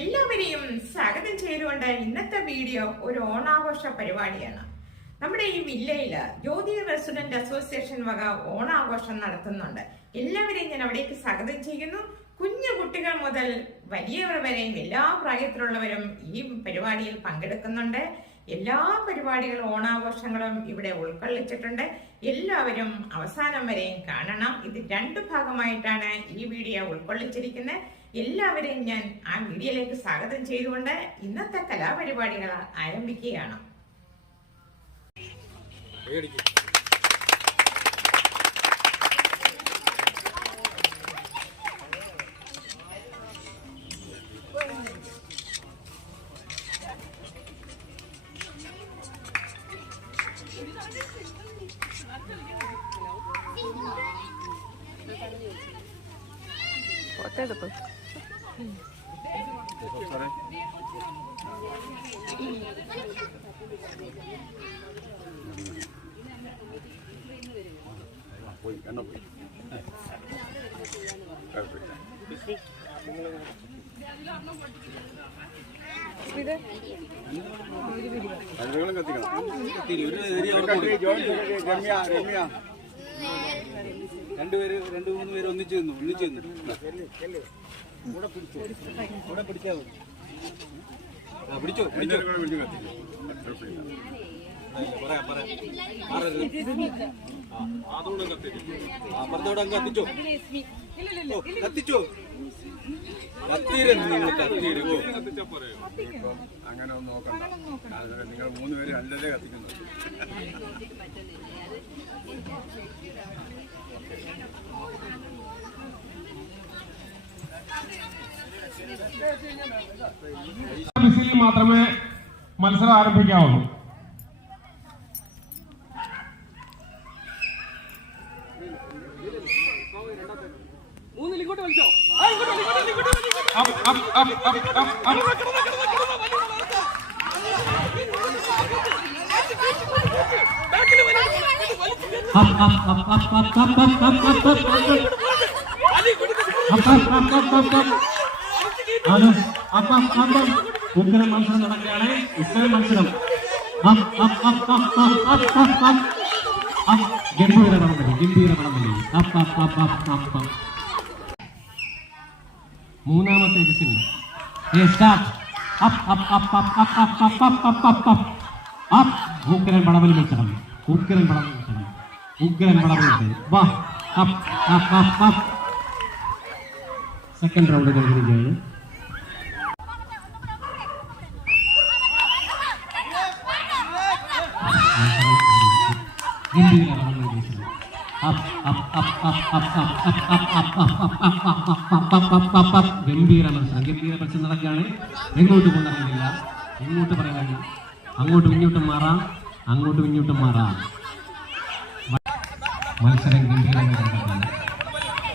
എല്ലാവരെയും സ്വാഗതം ചെയ്തുകൊണ്ട് ഇന്നത്തെ വീഡിയോ ഒരു ഓണാഘോഷ പരിപാടിയാണ്. നമ്മുടെ ഈ വില്ലയിൽ ജ്യോതി റെസിഡന്റ് അസോസിയേഷൻ വക ഓണാഘോഷം നടത്തുന്നുണ്ട്. എല്ലാവരെയും ഞാൻ അവിടേക്ക് സ്വാഗതം ചെയ്യുന്നു. കുഞ്ഞു കുട്ടികൾ മുതൽ വലിയവർ വരെയും എല്ലാ പ്രായത്തിലുള്ളവരും ഈ പരിപാടിയിൽ പങ്കെടുക്കുന്നുണ്ട്. എല്ലാ പരിപാടികളും ഓണാഘോഷങ്ങളും ഇവിടെ ഉൾക്കൊള്ളിച്ചിട്ടുണ്ട്. എല്ലാവരും അവസാനം വരെയും കാണണം. ഇത് രണ്ട് ഭാഗമായിട്ടാണ് ഈ വീഡിയോ ഉൾക്കൊള്ളിച്ചിരിക്കുന്നത്. എല്ലാവരെയും ഞാൻ ആ വീഡിയോയിലേക്ക് സ്വാഗതം ചെയ്തുകൊണ്ട് ഇന്നത്തെ കലാപരിപാടികൾ ആരംഭിക്കുകയാണ്. ഫോട്ടോ എടുത്തു പോയി എണ്ണ രമ്യ രണ്ടുപേര് രണ്ട് മൂന്ന് പേര് ഒന്നിച്ചു നിന്നു ഒന്നിച്ചു നിന്നു. കൂടെ പിടിച്ചാൽ മതി ആ പിടിച്ചോ പിടിച്ചോ. പറയാം പറയാം ആ അതോടെ കത്തിച്ചോ ആ പറഞ്ഞോടെ അങ്ങ് കത്തിച്ചോ. കത്തിച്ചോ. നിങ്ങൾ അങ്ങനെ ഒന്ന് നോക്കണ്ട. കാരണം നിങ്ങൾ മൂന്ന് പേര് രണ്ടല്ലേ കത്തിക്കുന്നു മിസിൽ മാത്രമേ മത്സരം ആരംഭിക്കാവുള്ളൂ. മൂന്നിൽ ഇങ്ങോട്ട് അപ്പ്, ഉത്തരം മത്സരം നടക്കുകയാണ് ഉത്തരം മത്സരം ഗംഭീര നടന്നില്ല ഗംഭീര നടന്നില്ല മൂന്നാമത്തെ ഇതിസിൽ ഈ start up up up up up up up up ഉഗ്രൻ പടവൽ മത്സരം ഉഗ്രൻ പടവൽ മത്സരം ഉഗ്രൻ പടവൽ മത്സരം വാ up up up second round കഴിഞ്ഞിരിക്കുകയാണ് ഗംഭീര മത്സരം ഗംഭീര മത്സരം നടക്കുകയാണ് എങ്ങോട്ട് കൊണ്ടിറങ്ങില്ല എങ്ങോട്ട് പറയാനില്ല അങ്ങോട്ടും ഇങ്ങോട്ടും മാറാം അങ്ങോട്ടും ഇങ്ങോട്ടും മാറാം മത്സരം ഗംഭീരമായി നടക്കുകയാണ്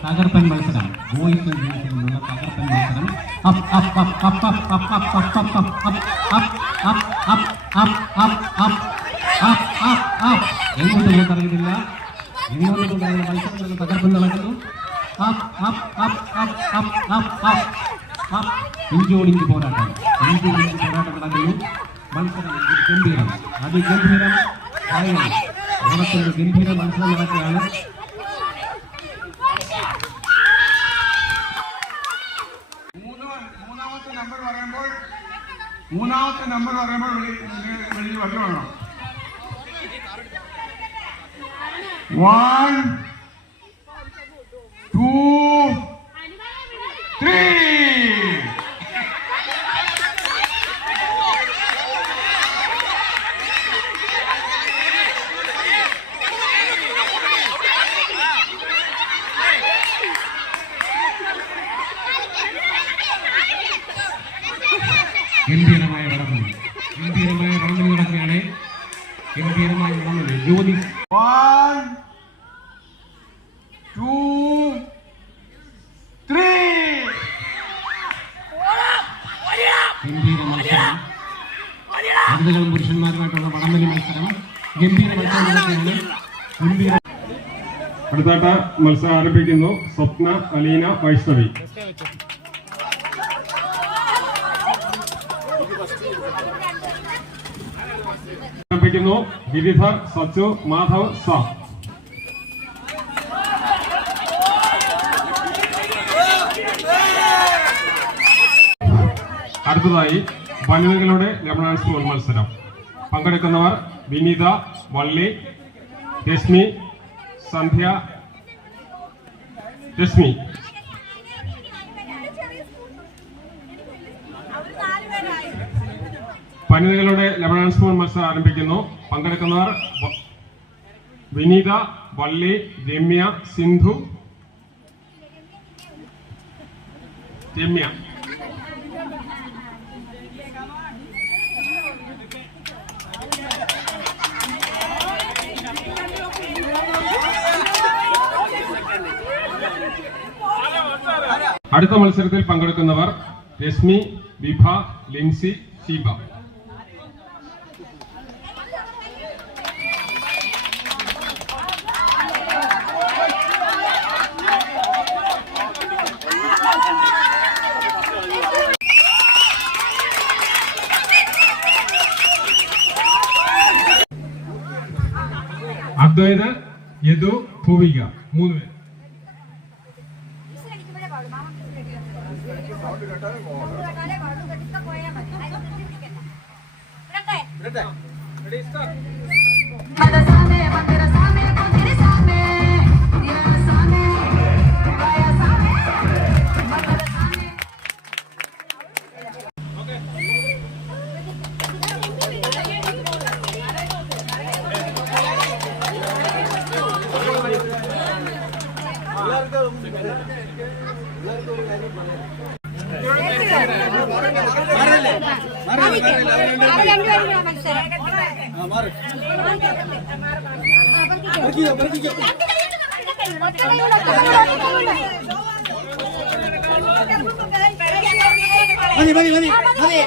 തകർപ്പൻ മത്സരം ബോയ്സ് ഗേൾസിൽ നിന്നുള്ള തകർപ്പൻ മത്സരം up up up up up up up up up up up up up up up ഇനിയൊന്നുണ്ടായ മത്സരങ്ങൾ തകർപ്പിൽ നടക്കുന്നു ഇഞ്ചോടിഞ്ച് പോരാട്ടം ഇഞ്ചോടിഞ്ച് പോരാട്ടം നടക്കുന്നു മത്സരം ഗംഭീരം അത് ഗംഭീരം ഓണത്തിന്റെ ഗംഭീര മത്സരം നടക്കുകയാണ് മൂന്നാമത്തെ നമ്പർ പറയുമ്പോൾ മൂന്നാമത്തെ നമ്പർ പറയുമ്പോൾ വെളിയിൽ വെളിയിൽ വട്ടമാണോ One, two, three. ഗംഭീരമായ നടന്നു ഗംഭീരമായ നടന്നു കിടക്കുകയാണ് ഗംഭീരമായ നടന്നു യുവതി വനിതകളും പുരുഷന്മാരുമായിട്ടുള്ള വടംവലി മത്സരം. ഗംഭീര മത്സരങ്ങളൊക്കെയാണ് അടുത്തായിട്ട് മത്സരം ആരംഭിക്കുന്നു. സ്വപ്ന അലീന വൈഷ്ണവി. ആരംഭിക്കുന്നു. ഗിരിധർ സച്ചു മാധവ് സാ. അടുത്തതായി വനിതകളുടെ ലെമൺ സ്കൂൾ മത്സരം. പങ്കെടുക്കുന്നവർ വിനീത വള്ളി രശ്മി സന്ധ്യ രശ്മി. വനിതകളുടെ ലെമൺ സ്കൂൾ മത്സരം ആരംഭിക്കുന്നു. പങ്കെടുക്കുന്നവർ വിനീത വള്ളി രമ്യ സിന്ധു രമ്യ. അടുത്ത മത്സരത്തിൽ പങ്കെടുക്കുന്നവർ രശ്മി വിഭ ലിൻസി ഷീബ അദ്വൈത് യദു ഭൂമിക മൂന്ന് പേര് పెట్టాలి బాగుంటుంది రెడీ ఇస్తా Gracias. മതി മതി മതി മതി